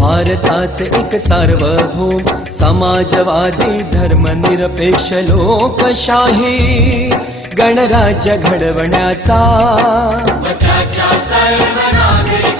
भारताचे एक सार्वभौम समाजवादी धर्मनिरपेक्ष लोकशाही गणराज्य घडवण्याचा. सर्व नागरिकास